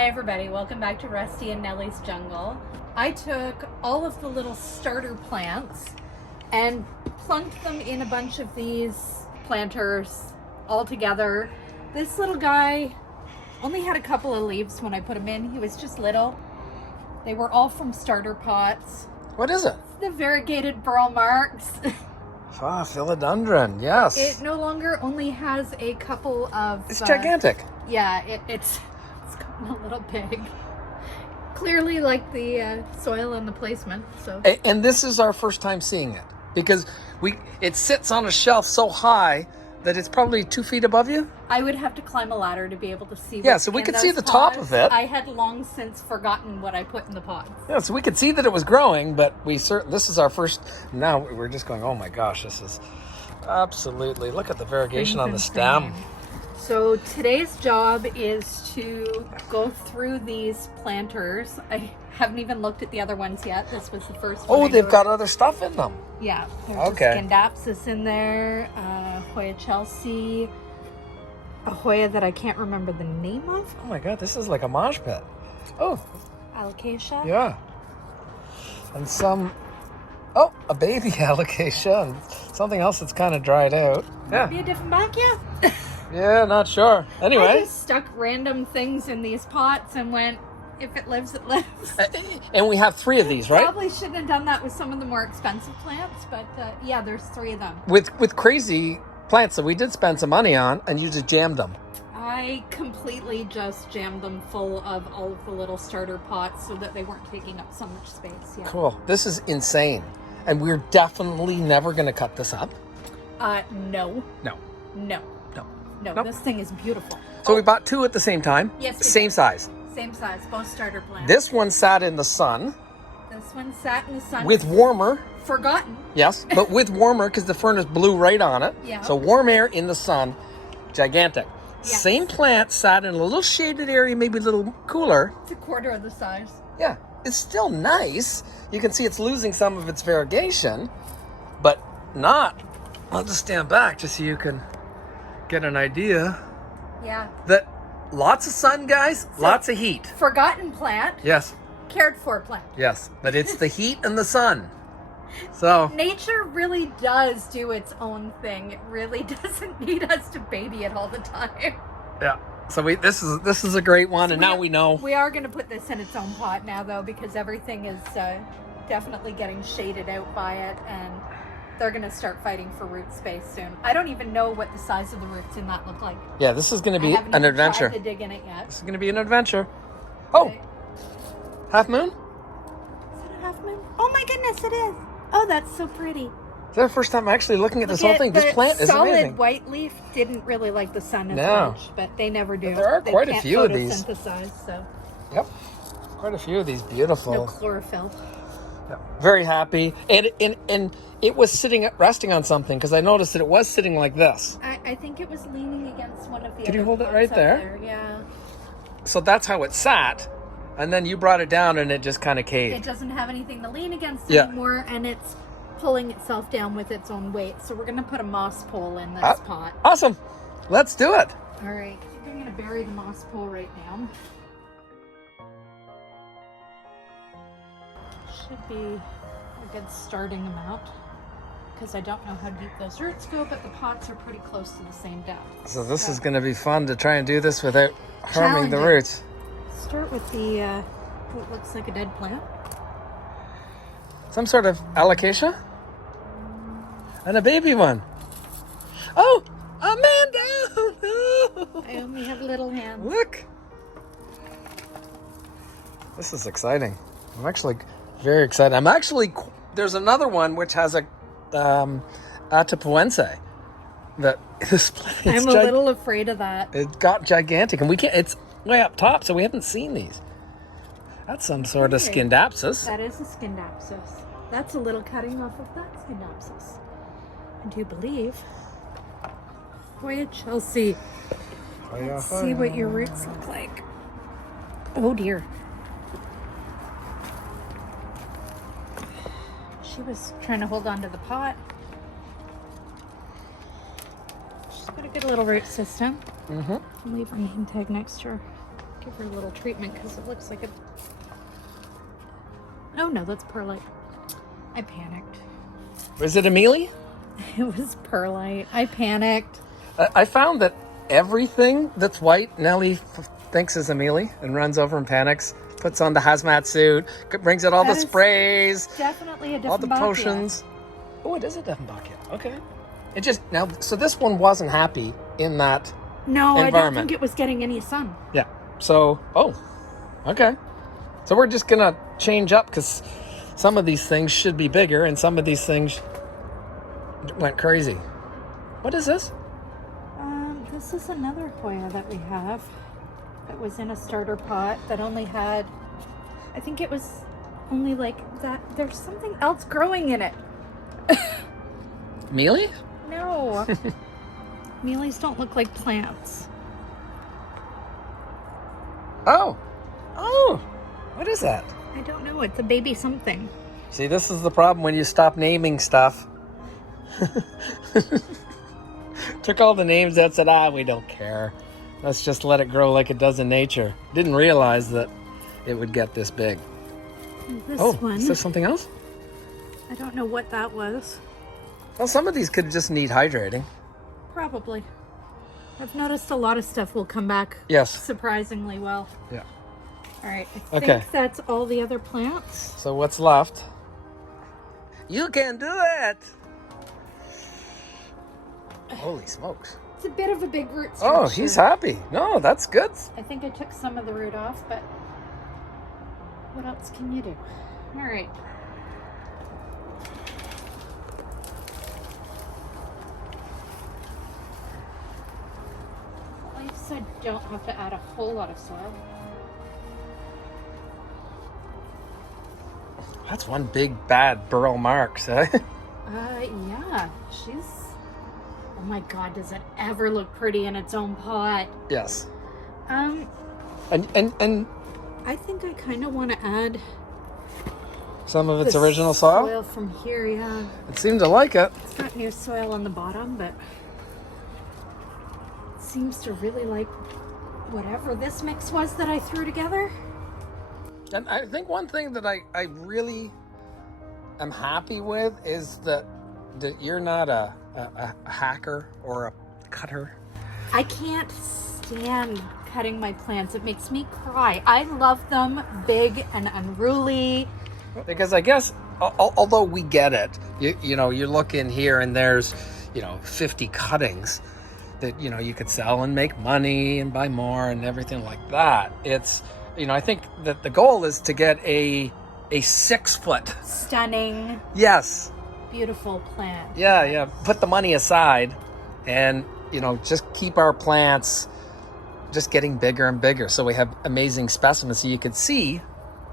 Hi everybody, welcome back to Rusty and Nellie's Jungle. I took all of the little starter plants and plunked them in a bunch of these planters all together. This little guy only had a couple of leaves when I put him in. He was just little. They were all from starter pots. What is it? The variegated Burle Marx. Ah, Philodendron, yes. It no longer only has a couple of... It's gigantic. Yeah, it's gotten a little big. Clearly like the soil and the placement. So. And this is our first time seeing it because it sits on a shelf so high that it's probably 2 feet above you. I would have to climb a ladder to be able to see. Yeah, so we could see the top of it. I had long since forgotten what I put in the pots. Yeah, so we could see that it was growing, but this is our first. Now we're just going, oh my gosh, this is absolutely. Look at the variegation on the stem. So today's job is to go through these planters. I haven't even looked at the other ones yet. This was the first one. Oh, they've got other stuff in them. Yeah, there's okay. a Scindapsus in there, Hoya Chelsea, a Hoya that I can't remember the name of. Oh my God, this is like a mosh pit. Oh. Alocasia. Yeah. And a baby alocasia and something else that's kind of dried out. Yeah. Be a different backyard. Yeah, not sure. Anyway. I just stuck random things in these pots and went, if it lives, it lives. And we have 3 of these, right? Probably shouldn't have done that with some of the more expensive plants, but yeah, there's 3 of them. With crazy plants that we did spend some money on, and you just jammed them. I completely just jammed them full of all of the little starter pots so that they weren't taking up so much space. Yeah. Cool. This is insane. And we're definitely never going to cut this up. No. No. No. No. No, nope. This thing is beautiful. So we bought 2 at the same time? Yes. Same size? Same size, both starter plants. This one sat in the sun. This one sat in the sun. With warmer. Forgotten. Yes, but with warmer because the furnace blew right on it. Yeah. So warm air in the sun, gigantic. Yes. Same plant sat in a little shaded area, maybe a little cooler. It's a quarter of the size. Yeah, it's still nice. You can see it's losing some of its variegation, but not. I'll just stand back just so you can get an idea. Yeah. That lots of sun, guys, so, lots of heat. Forgotten plant. Yes. Cared for plant. Yes, but it's the heat and the sun. So nature really does do its own thing. It really doesn't need us to baby it all the time. Yeah. So this is a great one, and now we know. We are going to put this in its own pot now, though, because everything is definitely getting shaded out by it, and they're going to start fighting for root space soon. I don't even know what the size of the roots in that look like. Yeah, this is going to be an adventure. I haven't tried to dig in it yet. This is going to be an adventure. Oh, okay. Half moon? Is it a half moon? Oh my goodness, it is. Oh, that's so pretty. Is that the first time I'm actually looking at this whole thing? This plant is amazing. Solid white leaf didn't really like the sun as much, but they never do. But there are quite a few of these. So. Yep, quite a few of these beautiful. No chlorophyll. Yep. Very happy, and it was resting on something because I noticed that it was sitting like this. I think it was leaning against one of the. Could you hold it right there? Yeah. So that's how it sat. And then you brought it down and it just kind of caved. It doesn't have anything to lean against anymore, and it's pulling itself down with its own weight. So we're going to put a moss pole in this pot. Awesome. Let's do it. All right. I think I'm going to bury the moss pole right now. Should be a good starting amount, because I don't know how deep those roots go, but the pots are pretty close to the same depth. So this is going to be fun to try and do this without harming the roots. Start with the what looks like a dead plant. Some sort of alocasia? And a baby one. Oh, Amanda! I only have little hands. Look. This is exciting. I'm actually very excited. There's another one which has a Atapuense. That this plant. I'm a little afraid of that. It got gigantic, and it's way up top, so we haven't seen these. That's some sort of Scindapsus. That is a Scindapsus. That's a little cutting off of that Scindapsus. I do believe. Hoya Chelsea. Let's see what your roots look like. Oh dear. She was trying to hold on to the pot. She's got a good little root system. Mm-hmm. Leave her name tag next to her. give her a little treatment because it looks like a... Oh no, that's perlite. I panicked. Was it Amelie? It was perlite. I panicked. I found that everything that's white, Nellie thinks is Amelie and runs over and panics, puts on the hazmat suit, brings out all the sprays, definitely a all the potions. Oh, it is a Dieffenbachia. Okay. It just, now, so this one wasn't happy in that No, environment. I don't think it was getting any sun. Yeah. So, okay. So we're just going to change up because some of these things should be bigger and some of these things went crazy. What is this? This is another Hoya that we have. It was in a starter pot that only had, I think it was only like that. There's something else growing in it. Mealy? No. Mealies don't look like plants. Oh. What is that? I don't know. It's a baby something. See, this is the problem when you stop naming stuff. Took all the names out, said, we don't care. Let's just let it grow like it does in nature. Didn't realize that it would get this big. This one. Is this something else? I don't know what that was. Well, some of these could just need hydrating. Probably. I've noticed a lot of stuff will come back surprisingly well. Yeah. All right. I think that's all the other plants. So what's left? You can do it! Holy smokes. It's a bit of a big root structure. Oh, he's happy. No, that's good. I think I took some of the root off, but what else can you do? All right. At least I don't have to add a whole lot of soil. That's one big bad Burle Marx, eh? Yeah. She's... Oh my God, does it ever look pretty in its own pot? Yes. And I think I kind of want to add some of its original soil from here, yeah. It seemed to like it. It's got new soil on the bottom, but it seems to really like whatever this mix was that I threw together. And I think one thing that I really am happy with is that you're not a hacker or a cutter. I can't stand cutting my plants. It makes me cry. I love them big and unruly. Because I guess, although we get it, you know, you look in here and there's, 50 cuttings that, you could sell and make money and buy more and everything like that. It's, I think that the goal is to get a 6 foot. Stunning. Yes. Beautiful plant. Yeah. Put the money aside and, just keep our plants just getting bigger and bigger. So we have amazing specimens so you could see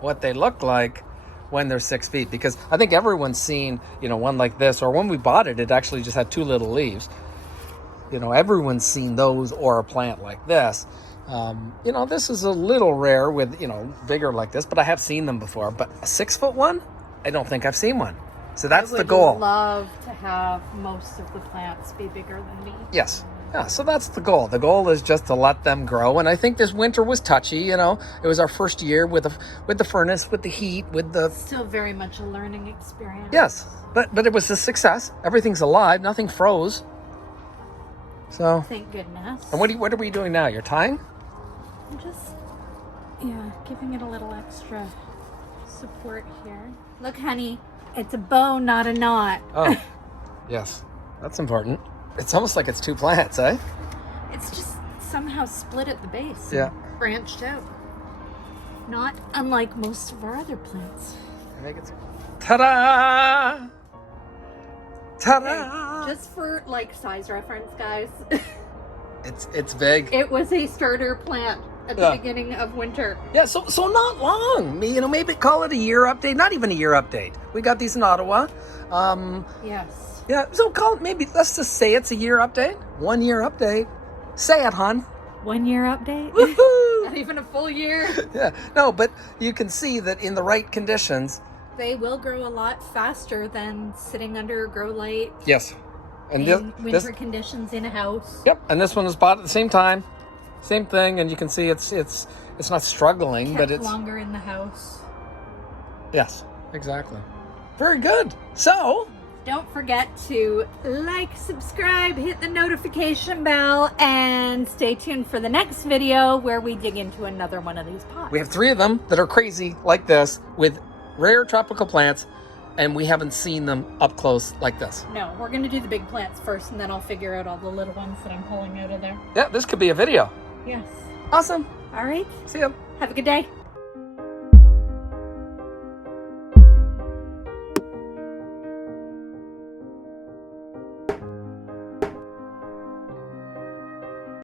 what they look like when they're 6 feet. Because I think everyone's seen, one like this, or when we bought it, it actually just had 2 little leaves. Everyone's seen those or a plant like this. This is a little rare with, bigger like this, but I have seen them before. But a 6 foot one, I don't think I've seen one. So that's the goal. I would love to have most of the plants be bigger than me. Yes. Yeah, so that's the goal. The goal is just to let them grow. And I think this winter was touchy, It was our first year with the furnace, with the heat, with the... Still very much a learning experience. Yes, but it was a success. Everything's alive. Nothing froze. So... Thank goodness. And what are we doing now? You're tying? I'm just, giving it a little extra support here. Look, honey, it's a bow, not a knot. Oh, yes. That's important. It's almost like it's 2 plants, eh? It's just somehow split at the base. Yeah. Branched out. Not unlike most of our other plants. Make it... Ta-da! Ta-da! Okay, just for size reference, guys. It's big. It was a starter plant at the beginning of winter. Yeah, so not long. Maybe call it a year update. Not even a year update. We got these in Ottawa. Yes. Yeah, so let's just say it's a year update. 1 year update. Say it, hon. 1 year update? Woohoo! Not even a full year. Yeah, no, but you can see that in the right conditions. They will grow a lot faster than sitting under grow light. Yes. And in winter conditions in a house. Yep, and this one was bought at the same time. Same thing, and you can see it's it's not struggling, but it's longer in the house. Yes, exactly. Very good. So, don't forget to like, subscribe, hit the notification bell, and stay tuned for the next video where we dig into another one of these pots. we have 3 of them that are crazy like this with rare tropical plants, and we haven't seen them up close like this. No, we're going to do the big plants first, and then I'll figure out all the little ones that I'm pulling out of there. Yeah, this could be a video. Yes. Awesome. All right. See ya. Have a good day.